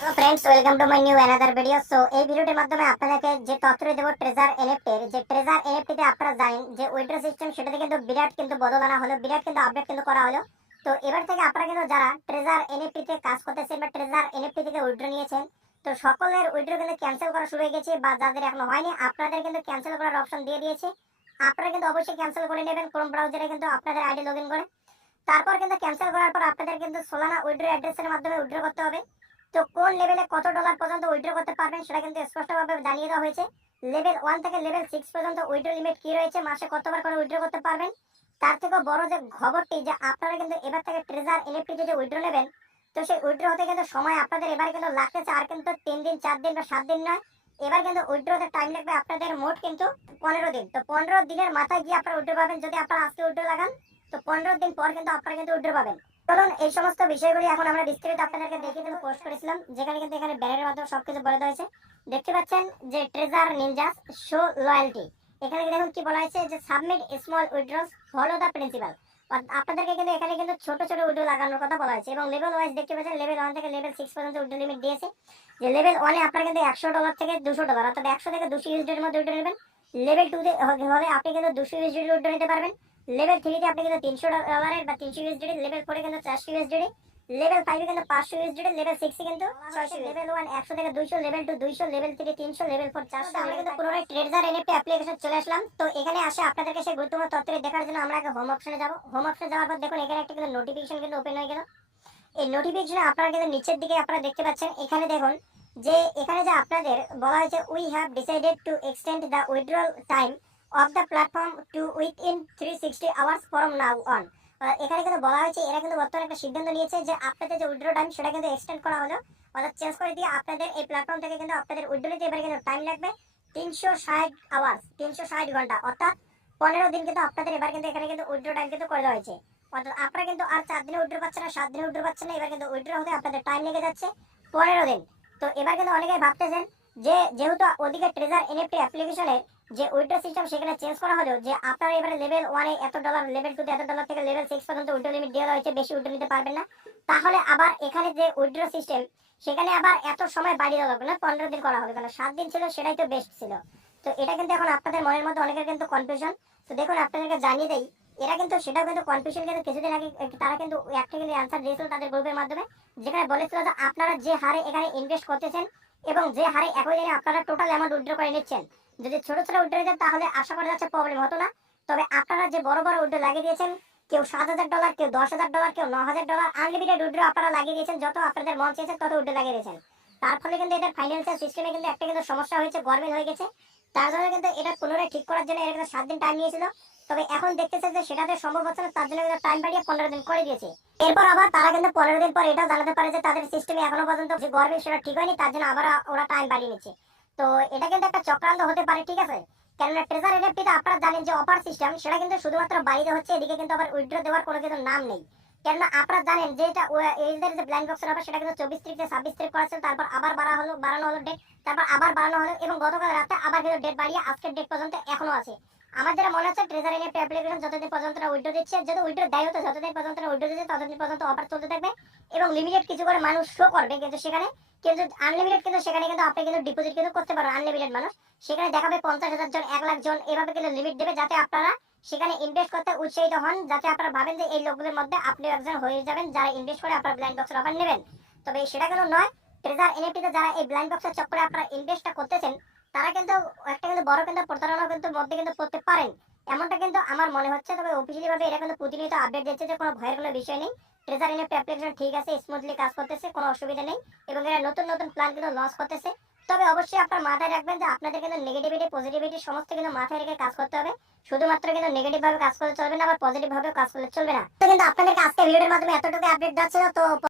Friends welcome to my new another video. So এই ভিডিওটির মাধ্যমে আপনাদেরকে যে তথ্য দেব ট্রেজার এনএফটি এর যে ট্রেজার এনএফটি তে আপনারা জানেন যে উইথড্র সিস্টেম সেটাতে কিন্তু বিরাট কিন্তু বদল আনা হলো, বিরাট কিন্তু আপডেট কিন্তু করা হলো। তো এবার থেকে আপনারা কিন্তু যারা ট্রেজার এনএফটি তে কাজ করতেছেন বা ট্রেজার এনএফটি থেকে উইথড্র নিয়েছেন, তো সকলের উইথড্র কিন্তু ক্যান্সেল করা শুরু হয়ে গেছে, বা যাদের এখনো হয়নি আপনাদের কিন্তু ক্যান্সেল করার অপশন দিয়ে দিয়েছে। আপনারা কিন্তু অবশ্যই ক্যান্সেল করে নেবেন ক্রোম ব্রাউজারে কিন্তু আপনাদের আইডি লগইন করে। তারপর কিন্তু ক্যান্সেল করার পর আপনাদের কিন্তু সোলানা উইথড্র অ্যাড্রেসের মাধ্যমে উইথড্র করতে হবে। তো কোন লেভেলে কত ডলার পর্যন্ত উইথড্র করতে পারবেন সেটা কিন্তু স্পষ্টভাবে জানিয়ে দেওয়া হয়েছে। লেভেল 1 থেকে লেভেল 6 পর্যন্ত উইথড্র লিমিট কি রয়েছে, মাসে কতবার করে উইথড্র করতে পারবেন। তার থেকেও বড় যে খবরটি যে আপনারা কিন্তু এবার থেকে ট্রেজার এনএফটি যে উইথড্র নেবেন, তো সেই উইথড্র হতে কিন্তু সময় আপনাদের এবারে কিন্তু লাগতেছে আর কিন্তু 3 দিন 4 দিন বা 7 দিন নয়। এবার কিন্তু উইথড্র হতে টাইম লাগবে আপনাদের মোট কিন্তু 15 দিন। তো 15 দিনের মাথায় গিয়ে আপনারা উইথড্র পাবেন। যদি আপনারা আজকে উইথড্র লাগান তো 15 দিন পর কিন্তু আপনারা কিন্তু উইথড্র পাবেন। চলুন এই সমস্ত বিষয়গুলি এখন আমরা বিস্তারিত আপনাদেরকে দেখিয়ে দেবো। পোস্ট করেছিলাম যেখানে কিন্তু এখানে ব্যানারের মাধ্যমে সবকিছু বলে দেওয়া হয়েছে। দেখতে পাচ্ছেন যে ট্রেজার নিনজাস শো লয়্যালটি, এখানে দেখুন কি বলা হয়েছে যে submit small উইথড্রস follow the principal. আপনাদেরকে কিন্তু এখানে কিন্তু ছোট ছোট উইথড্র লাগানোর কথা বলা হয়েছে এবং লেভেল ওয়াইজ দেখতে পাচ্ছেন লেভেল 1 থেকে লেভেল 6 পর্যন্ত উইথড্র লিমিট দিয়েছে। যে লেভেল 1 এ আপনারা কিন্তু $100 থেকে $200 অর্থাৎ 100 থেকে 200 ইউএসডি এর মধ্যে উইথড্র নেবেন। লেভেল 2 তে হলে আপনি কিন্তু 200 ইউএসডি উইথড্র নিতে পারবেন। লেভেল 3 তে আপনি কিন্তু $300 বা 300 ইউএসডি, লেভেল 4 এ কিন্তু 400 ইউএসডি, লেভেল 5 এ কিন্তু 500 ইউএসডি, লেভেল 6 এ কিন্তু 600। লেভেল 1 100 থেকে 200, লেভেল 2 200, লেভেল 3 300, লেভেল 4 400। আমরা কিন্তু পুরোটাই ট্রেজার এনএফটি অ্যাপ্লিকেশন চলে আসলাম। তো এখানে আসে আপনাদেরকে সেই গুরুত্বপূর্ণ তথ্যটি দেখার জন্য আমরা আগে হোম অপশনে যাব। হোম অপশনে যাওয়ার পর দেখুন এখানে একটা কিন্তু নোটিফিকেশন কিন্তু ওপেন হয়ে গেল। এই নোটিফিকেশনে আপনারা কিন্তু নিচের দিকে আপনারা দেখতে পাচ্ছেন, এখানে দেখুন যে এখানে যে আপনাদের বলা হয়েছে we have decided to extend the withdrawal time of the platform to within 360 hours from now on. এখানে কিন্তু বলা হয়েছে এরা কিন্তু বর্তমানে একটা সিদ্ধান্ত নিয়েছে যে আপনাদের যে উইথড্র টাইম সেটা কিন্তু এক্সটেন্ড করা হলো, অর্থাৎ চেঞ্জ করে দিয়ে আপনাদের এই প্ল্যাটফর্ম থেকে কিন্তু আপনাদের উইথড্র নিতে এবারে কিন্তু টাইম লাগবে 360 আওয়ার্স, 360 ঘন্টা, অর্থাৎ 15 দিন কিন্তু আপনাদের এবার কিন্তু এখানে কিন্তু উইথড্র টাইম কিন্তু করে দেওয়া হয়েছে। অর্থাৎ আপনারা কিন্তু আর 4 দিনে উইথড্র পাচ্ছেন না, 7 দিনে উইথড্র পাচ্ছেন না, এবার কিন্তু উইথড্র হতে আপনাদের টাইম লেগে যাচ্ছে 15 দিন। তো এবার কিন্তু অনেকেই ভাবতেছেন যে যেহেতু ওদিকে ট্রেজার এনএফটি অ্যাপ্লিকেশনে যে উইথড্র সিস্টেম সেখানে চেঞ্জ করা হলো, যে আপনারা এবারে লেভেল 1 এ এত ডলার, লেভেল 2 তে এত ডলার থেকে লেভেল 6 পর্যন্ত উইথড্র লিমিট দেওয়া হয়েছে, বেশি উইথড্র নিতে পারবেন না। তাহলে আবার এখানে যে উইথড্র সিস্টেম সেখানে আবার এত সময় বাড়িয়ে দেওয়া হবে না, 15 দিন করা হবে, কারণ 7 দিন ছিল সেটাই তো বেস্ট ছিল। তো এটা কিন্তু এখন আপনাদের মনের মধ্যে অনেকের কিন্তু কনফিউশন। তো দেখুন আপনাদেরকে জানিয়ে দেই, এরা কিন্তু সেটাও কিন্তু কনফিউশন কিন্তু কিছুদিন আগে তারা কিন্তু একটা কিন্তু অ্যান্সার দিয়েছিল তাদের গ্রুপের মাধ্যমে, যেখানে বলেছিল যে আপনারা যে হারে এখানে ইনভেস্ট করতেছেন এবং যে হারে একই দিনে আপনারা টোটাল অ্যামাউন্ট উইথড্র করে নিচ্ছেন, যদি ছোট ছোট উইথড্র দিতেন তাহলে আশা করা যাচ্ছে প্রবলেম হতো না। তবে আপনারা যে বড় বড় উইথড্র লাগিয়ে দিয়েছেন, কেউ $7,000, কেউ $10,000, কেউ $9,000, আনলিমিটেড উইথড্র আপনারা লাগিয়ে দিয়েছেন, যত আপনাদের মন চেয়েছে তত উইথড্র লাগিয়ে দিয়েছেন। তার ফলে কিন্তু এদের ফাইন্যান্সিয়াল সিস্টেমে কিন্তু একটা কিন্তু সমস্যা হয়েছে, গরমিল হয়ে গেছে। তার জন্য কিন্তু এটা পুনরায় ঠিক করার জন্য এরা কিন্তু 7 দিন টাইম নিয়েছিল। তবে এখন দেখতেছে যে সেটাতে সম্ভব হচ্ছে না, তার জন্য কিন্তু টাইম বাড়িয়ে 15 দিন করে দিয়েছে। এরপর আবার তারা কিন্তু 15 দিন পর এটাও জানাতে পারে যে তাদের সিস্টেমে এখনো পর্যন্ত যে গরমিল সেটা ঠিক হয়নি, তার জন্য আবার ওরা টাইম বাড়িয়ে নিচ্ছে। তো এটা কিন্তু একটা চক্রান্ত হতে পারে, ঠিক আছে। কেননা ট্রেজার এনএফটিতে আপনারা জানেন যে অফার সিস্টেম সেটা কিন্তু শুধুমাত্র বাড়িতে হচ্ছে, এদিকে কিন্তু আবার উইথড্র দেওয়ার কোনো কিন্তু নাম নেই। কেননা আপনারা জানেন যে এটা এদের যে ব্ল্যাঙ্ক বক্সের অফার সেটা কিন্তু 24 তারিখ থেকে 26 তারিখ করেছেন, তারপর আবার বাড়ানো হলো ডেট, তারপর আবার বাড়ানো হলো এবং গতকাল রাতে আবার কিন্তু ডেট বাড়িয়ে আজকের ডেট পর্যন্ত এখনো আছে। আমার যেটা মনে হচ্ছে ট্রেজার এনএফটি অ্যাপ্লিকেশন যতদিন পর্যন্ত উইথড্র দিচ্ছে, যদি উইথড্র দেয় হতো যতদিন পর্যন্ত উইথড্র দিচ্ছে ততদিন পর্যন্ত অফার চলতে থাকবে এবং লিমিটেড কিছু করে মানুষ শো করবে, কিন্তু সেখানে কিন্তু আনলিমিটেড কিন্তু সেখানে কিন্তু আপনি কিন্তু ডিপোজিট কিন্তু করতে পারেন। আনলিমিটেড মানুষ সেখানে দেখাবে 50,000 জন, 1 লাখ জন, এভাবে কিন্তু লিমিট দেবে যাতে আপনারা সেখানে ইনভেস্ট করতে উৎসাহিত হন, যাতে আপনারা ভাবেন যে এই লোকগুলোর মধ্যে আপনি একজন হয়ে যাবেন যারা ইনভেস্ট করে আপনার ব্লাইন্ড বক্সের অফার নেবেন। তবে সেটা কিন্তু নয়। ট্রেজার এনএফটিতে যারা এই ব্লাইন্ড বক্সের চক্করে আপনারা ইনভেস্টটা করতেছেন তারা কিন্তু একটা কিন্তু বড় কিন্তু প্রতারণা কিন্তু মধ্যে কিন্তু পড়তে পারেন, এমনটা কিন্তু আমার মনে হচ্ছে। তবে অফিসিয়ালি ভাবে এরা কিন্তু প্রতিনিয়ত আপডেট দিচ্ছে যে কোনো ভয়ের কোনো বিষয় নেই, ট্রেজার এনএফটি অ্যাপ্লিকেশন ঠিক আছে, স্মুথলি কাজ করতেছে, কোনো অসুবিধা নেই এবং এরা নতুন নতুন প্ল্যান কিন্তু লঞ্চ করতেছে। তবে অবশ্যই আপনার মাথায় রাখবেন যে আপনাদের কিন্তু নেগেটিভিটি পজিটিভিটি সমস্ত কিন্তু মাথায় রেখে কাজ করতে হবে। শুধুমাত্র কিন্তু নেগেটিভ ভাবে কাজ করলে চলবে না, আবার পজিটিভ ভাবে কাজ করলে চলবে না। তো কিন্তু আপনাদেরকে আজকে ভিডিওর মাধ্যমে এতটুকু আপডেট দিচ্ছিল। তো